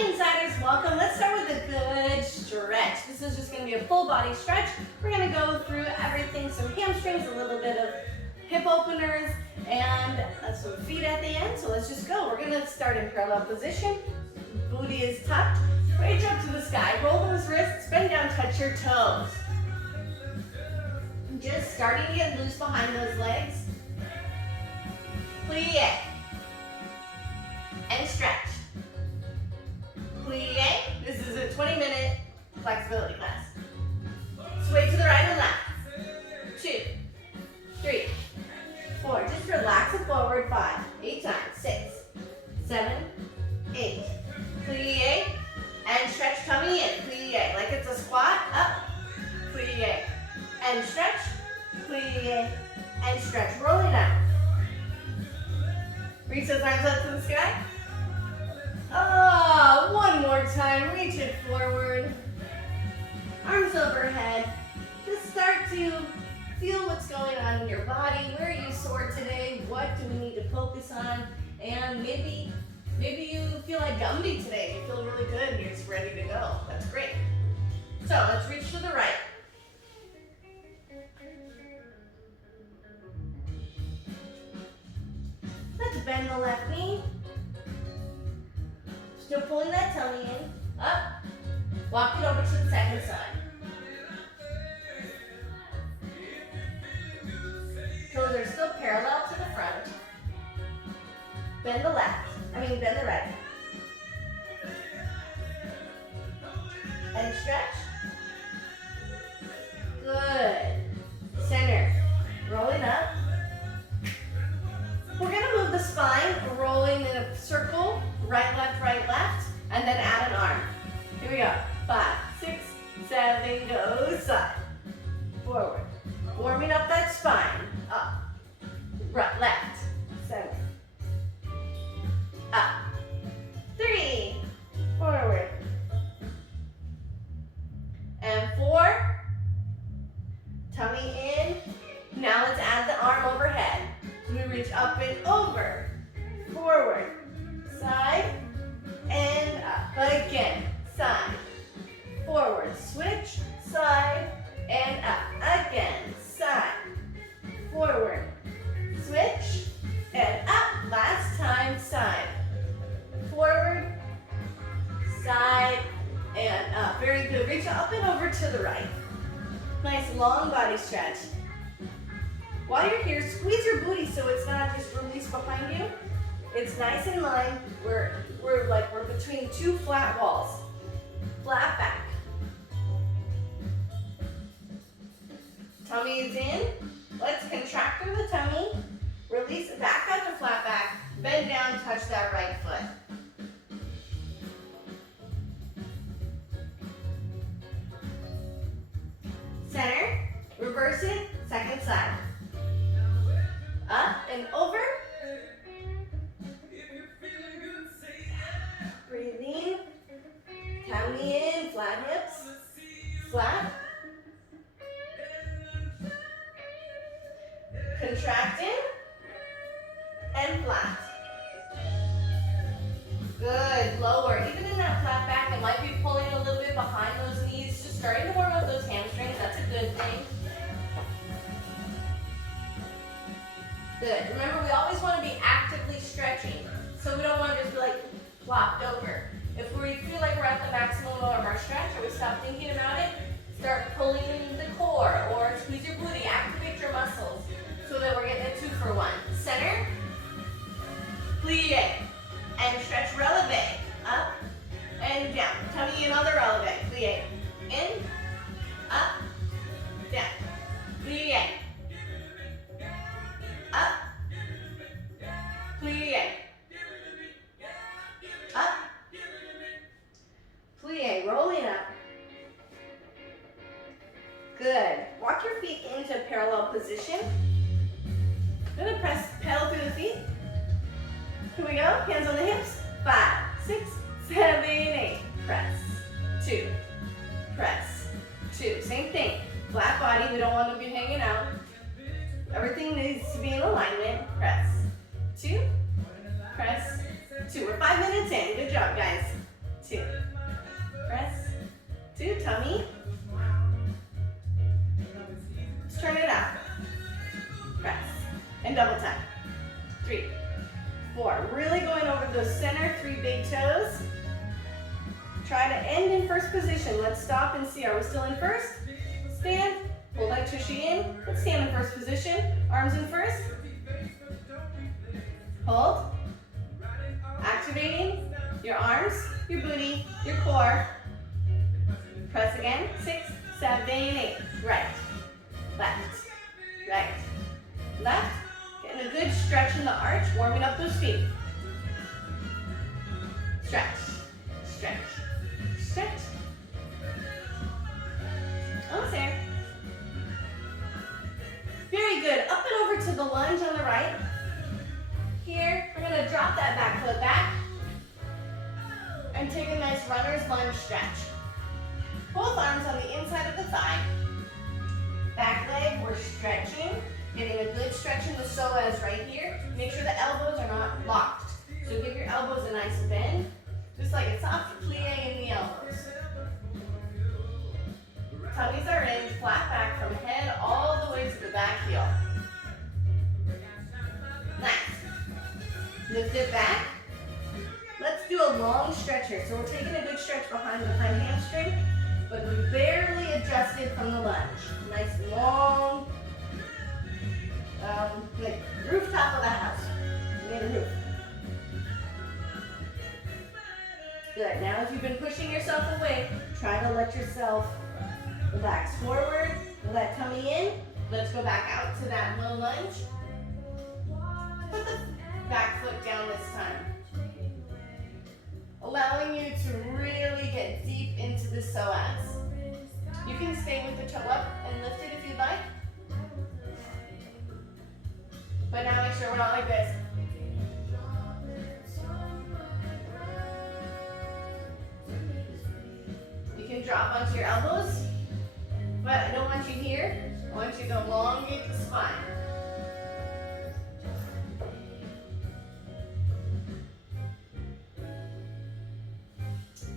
Insiders, welcome. Let's start with a good stretch. This is just going to be a full body stretch. We're going to go through everything, some hamstrings, a little bit of hip openers, and some feet at the end. So let's just go. We're going to start in parallel position. Booty is tucked. Reach up to the sky. Roll those wrists. Bend down, touch your toes. Just starting to get loose behind those legs. Plie. And stretch. Plie. This is a 20-minute flexibility class. Sway to the right and left. 2, 3, 4. Just relax it forward. 5, 8 times. 6, 7, 8. Plie. And stretch tummy in. Plie. Like it's a squat. Up. Plie. And stretch. Plie. And stretch. Rolling out. Reach those arms up to the sky. One more time. Reach it forward. Arms overhead. Just start to feel what's going on in your body. Where are you sore today? What do we need to focus on? And maybe you feel like Gumby today. You feel really good and you're just ready to go. That's great. So let's reach to the right. Let's bend the left knee. Still pulling that tummy in. Up. Walk it over to the second side. Toes are still parallel to the front. Bend the bend the right. And stretch. Good. Center. Rolling up. We're going to move the spine, rolling in a circle, right, left, and then add an arm. Here we go. 5, 6, 7, go side. Forward. Warming up that spine. Up. Right, left. Center. Up. 3. Forward. And 4. Tummy in. Now let's add the arm overhead. We reach up and over, forward, side, and up. Again, side, forward, switch, side, and up. Again, side, forward, switch, and up. Last time, side, forward, side, and up. Very good. Reach up and over to the right. Nice long body stretch. While you're here, squeeze your booty so it's not just released behind you. It's nice in line. We're between two flat walls. Flat back. Tummy is in. Let's contract through the tummy. Release it back out to flat back. Bend down, touch that right foot. Center. Reverse it. Second side. Up and over. Breathing. Tummy in, flat hips. Flat. Contracting. And flat. Good. Lower. Even in that flat back, it might be pulling a little bit behind those knees. Just starting to warm up those hamstrings. That's a good thing. Good. Remember, we always want to be actively stretching, so we don't want to just be like flopped over. If we feel like we're at the maximum of our stretch, or we stop thinking about it, start pulling the core, or squeeze your booty, activate your muscles, so that we're getting a 2-for-1. Center, plie, and stretch releve. Up and down. Tummy in on the releve. Plie. In, up, down. Plie. Up, plie, up, plie, rolling up. Good. Walk your feet into parallel position. Gonna press pedal through the feet. Here we go. Hands on the hips. 5, 6, 7, 8. Press. 2. Press. 2. Same thing. Flat body. We don't want to be hanging out. Everything needs to be in alignment. Press. 2. Press. 2. We're 5 minutes in. Good job, guys. 2. Press, 2, tummy. Let's turn it out. Press, and double time. 3, 4. Really going over those center 3 big toes. Try to end in first position. Let's stop and see. Are we still in first? Stand. Pull that tushy in. Let's stand in first position. Arms in first. Hold. Activating your arms, your booty, your core. Press again. 6, 7, 8. Right. Left. Right. Left. Getting a good stretch in the arch. Warming up those feet. Stretch. Stretch. Stretch. Almost there. Very good. Up and over to the lunge on the right. Here, we're going to drop that back foot back and take a nice runner's lunge stretch. Both arms on the inside of the thigh. Back leg, we're stretching. Getting a good stretch in the psoas right here. Make sure the elbows are not locked. So give your elbows a nice bend. Just like a soft plie in the elbows. Tummies are in, flat back from head all the way to the back heel. Nice. Lift it back. Let's do a long stretch here. So we're taking a good stretch behind the front hamstring, but we barely adjusted from the lunge. Nice long, like rooftop of the house. We need a roof. Good. Now as you've been pushing yourself away, try to let yourself relax forward. Pull that tummy in. Let's go back out to that low lunge. Put the back foot down this time. Allowing you to really get deep into the psoas. You can stay with the toe up and lift it if you'd like. But now make sure we're not like this. You can drop onto your elbows, but I don't want you here. I want you to elongate the spine.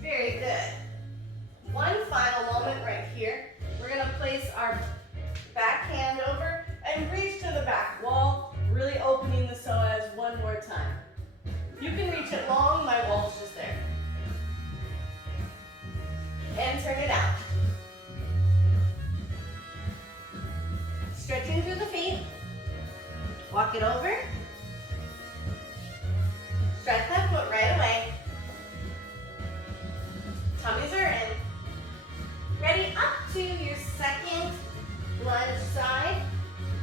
Very good. One final moment right here. We're going to place our back hand over and reach to the back wall, really opening the psoas one more time. You can reach it long, my wall's just there. And turn it out. Stretching through the feet. Walk it over. Stretch that foot right away. Tummies are in. Ready? Up to your second lunge side.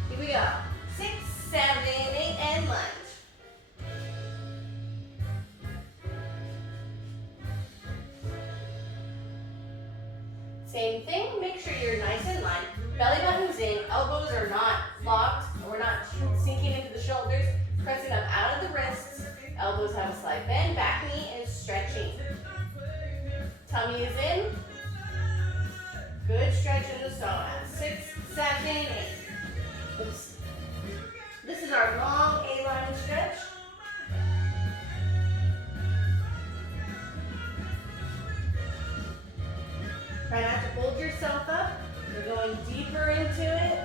Here we go. 6, 7, 8, and lunge. Same thing, make sure you're nice and line. Belly button's in, elbows are not locked, we're not sinking into the shoulders, pressing up out of the wrists. Elbows have a slight bend, back knee is stretching. Tummy is in. Good stretch in the psoas. 6, 7, 8. Oops. This is our long A-line stretch. Try not to hold yourself up. You're going deeper into it.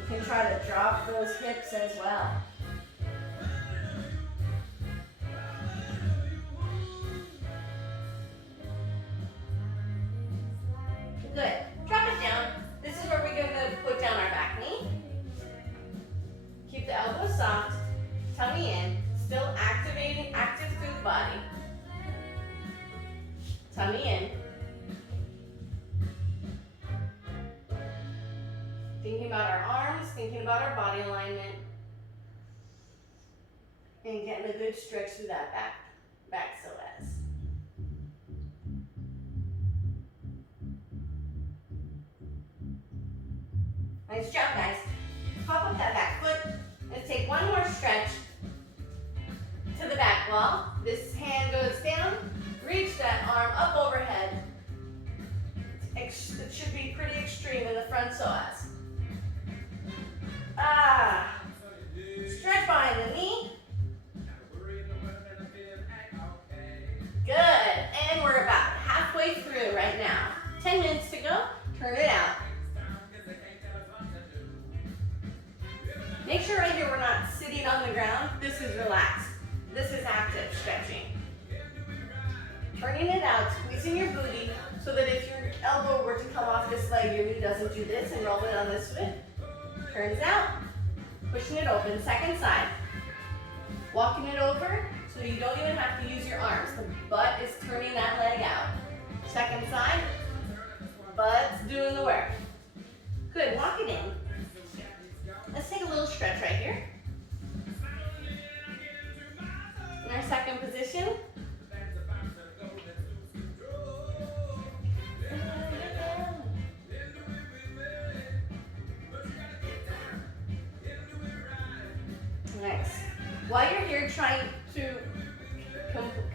You can try to drop those hips as well. Good. Drop it down. This is where we're going to put down our back knee. Keep the elbows soft. Tummy in. Still activating, active through the body. Tummy in. Thinking about our arms, thinking about our body alignment. And getting a good stretch through that back psoas. Nice job, guys. Pop up that back foot. Let's take one more stretch to the back wall. This hand goes down. Reach that arm up overhead. It should be pretty extreme in the front psoas. Stretch behind the knee. Good. this is relaxed. This is active stretching. Turning it out, squeezing your booty so that if your elbow were to come off this leg, your knee doesn't do this and roll it on this foot. Turns out, pushing it open, second side. Walking it over so you don't even have to use your arms. The butt is turning that leg out. Second side, butt's doing the work. Good, walk it in. Let's take a little stretch right here. In our second position. Nice. While you're here trying to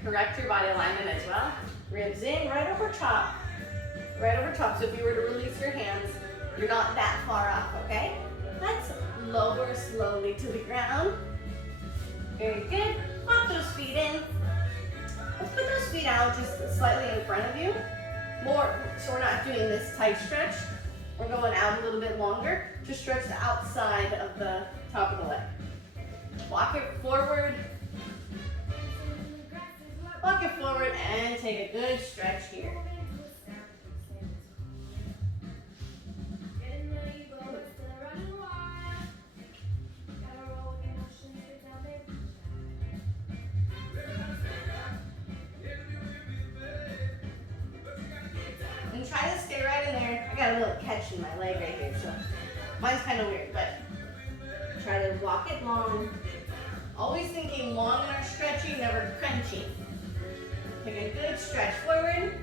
correct your body alignment as well, ribs in, right over top. Right over top. So if you were to release your hands, you're not that far up, okay? Let's lower slowly to the ground. Very good. Pop those feet in. Let's put those feet out just slightly in front of you. More, so we're not doing this tight stretch. We're going out a little bit longer to stretch the outside of the top of the leg. Walk it forward. Walk it forward and take a good stretch here. And try to stay right in there. I got a little catch in my leg right here, so mine's kind of weird, but try to walk it long. Always thinking long in our stretching, never crunching. Take a good stretch forward.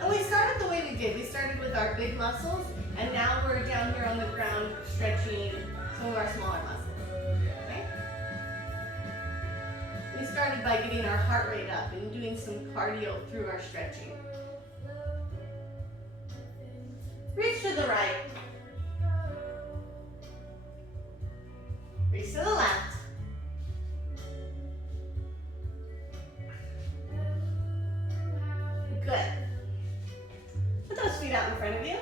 And we started the way we did. We started with our big muscles, and now we're down here on the ground stretching some of our smaller muscles. Okay? We started by getting our heart rate up and doing some cardio through our stretching. Reach to the right. Reach to the left. Good. Put those feet out in front of you.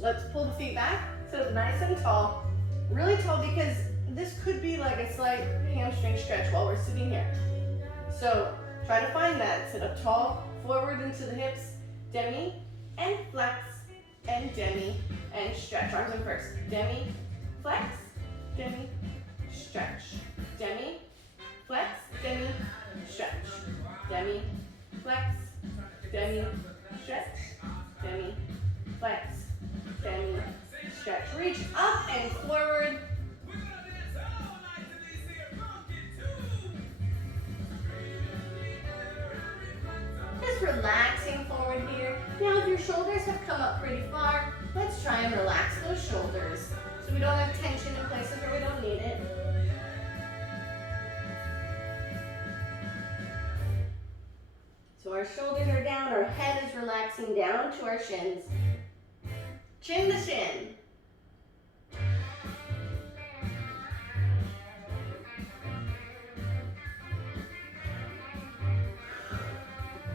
Let's pull the feet back so it's nice and tall. Really tall because this could be like a slight hamstring stretch while we're sitting here. So try to find that. Sit up tall, forward into the hips, demi, and flex, and demi, and stretch. Arms in first. Demi, flex, demi, stretch. Demi, flex, demi, stretch. Demi, flex, demi, stretch. Demi, flex, demi, stretch. Reach up and forward. Just relaxing forward here. Now if your shoulders have come up pretty far, let's try and relax those shoulders so we don't have tension in places where we don't need it. So our shoulders are down, our head is relaxing down to our shins. Chin to shin.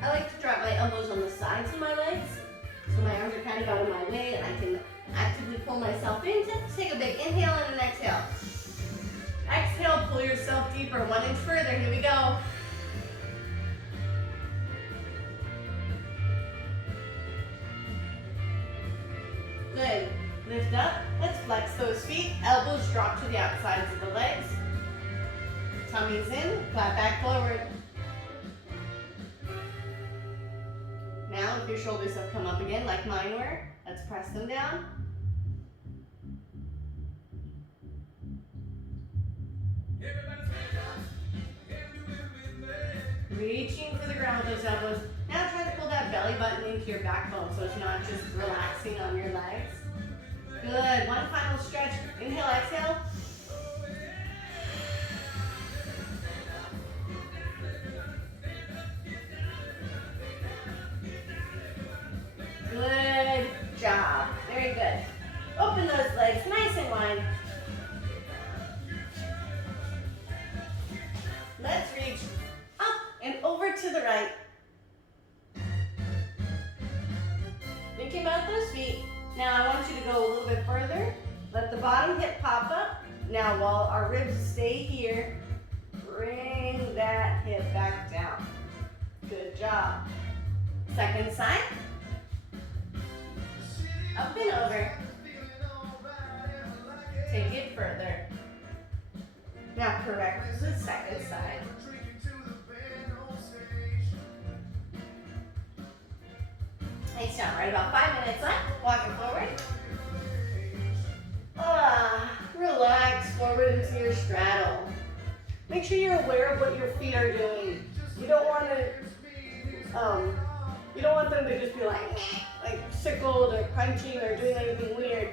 I like to drop my elbows on the sides of my legs, so my arms are kind of out of my way and I can actively pull myself in. Just take a big inhale and an exhale. Exhale, pull yourself deeper, 1 inch further. Here we go. Good. Lift up. Let's flex those feet. Elbows drop to the outsides of the legs. Tummy's in. Flat back forward. Now, if your shoulders have come up again, like mine were, let's press them down. Reaching for the ground with those elbows. Now try to pull that belly button into your backbone so it's not just relaxing on your legs. Good. One final stretch. Inhale, exhale. Good job. Very good. Open those legs nice and wide. Let's reach up and over to the right. Thinking about those feet. Now I want you to go a little bit further. Let the bottom hip pop up. Now while our ribs stay here, bring that hip back down. Good job. Second side. Up and over. Take it further. Now correct the second side. Nice job. Right, about 5 minutes left. Walking forward. Relax forward into your straddle. Make sure you're aware of what your feet are doing. You don't want them to just be like sickled or crunching or doing anything weird.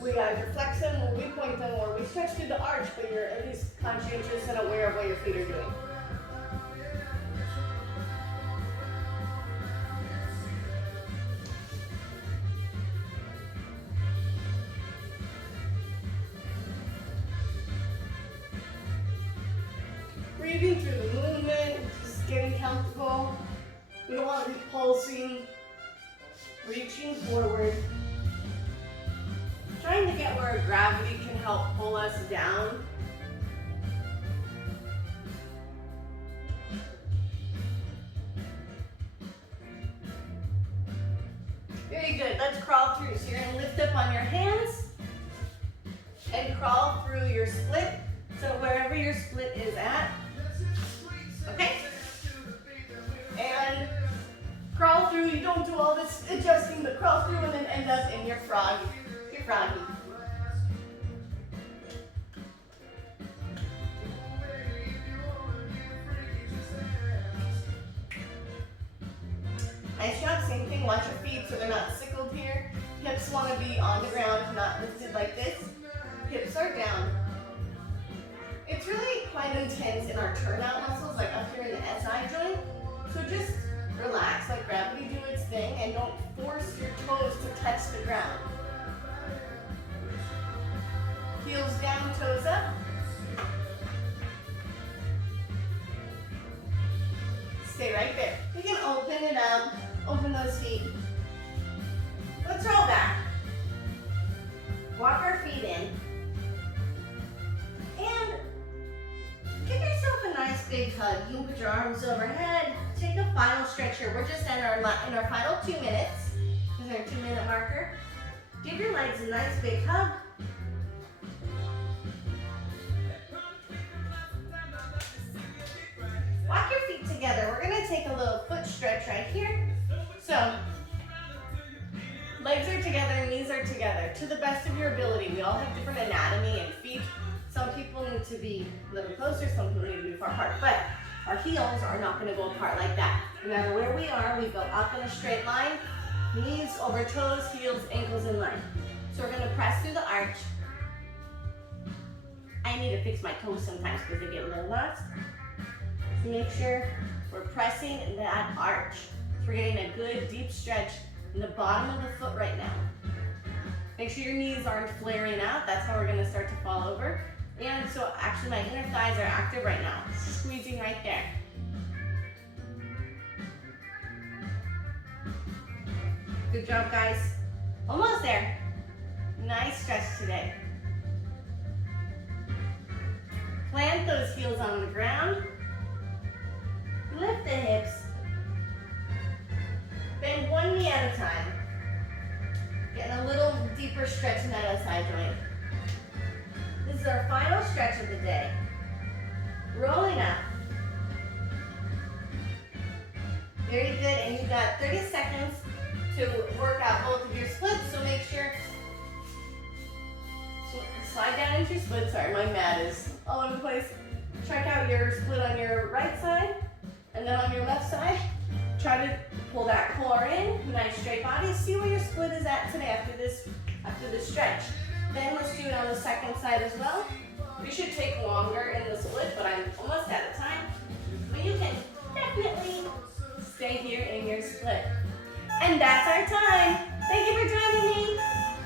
We either flex them or we point them or we stretch through the arch, but you're at least conscientious and aware of what your feet are doing. Breathing through the movement, just getting comfortable. We don't want to be pulsing, reaching forward. Trying to get where gravity can help pull us down. Very good, let's crawl through. So you're gonna lift up on your hands and crawl through your split. So wherever your split is at, okay? And crawl through, you don't do all this adjusting, but crawl through and then end up in your froggy. Nice job, same thing, watch your feet so they're not sickled here. Hips want to be on the ground, not lifted like this. Hips are down. It's really quite intense in our turnout muscles, like up here in the SI joint. So just relax, let gravity do its thing, and don't force your toes to touch the ground. Heels down, toes up. Stay right there. You can open it up, open those feet. Let's roll back. Walk our feet in. And give yourself a nice big hug. You can put your arms overhead. Take a final stretch here. We're just in our final 2 minutes. This is our 2-minute marker. Give your legs a nice big hug. Walk your feet together. We're gonna take a little foot stretch right here. So, legs are together, knees are together. To the best of your ability. We all have different anatomy and feet. Some people need to be a little closer, some people need to be far apart. But our heels are not gonna go apart like that. No matter where we are, we go up in a straight line. Knees over toes, heels, ankles in line. So we're gonna press through the arch. I need to fix my toes sometimes because they get a little lost. So make sure we're pressing that arch. So we're getting a good deep stretch in the bottom of the foot right now. Make sure your knees aren't flaring out. That's how we're gonna start to fall over. And so actually my inner thighs are active right now. Squeezing right there. Good job, guys. Almost there. Nice stretch today. Plant those heels on the ground. Lift the hips. Bend one knee at a time. Getting a little deeper stretch in that SI joint. This is our final stretch of the day. Rolling up. Very good, and you've got 30 seconds to work out both of your splits, so make sure, slide down into your split. Sorry, my mat is all over the place. Check out your split on your right side, and then on your left side, try to pull that core in, nice straight body. See where your split is at today after this stretch. Then let's do it on the second side as well. We should take longer in the split, but I'm almost out of time. But you can definitely stay here in your split. And that's our time. Thank you for joining me.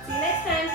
See you next time.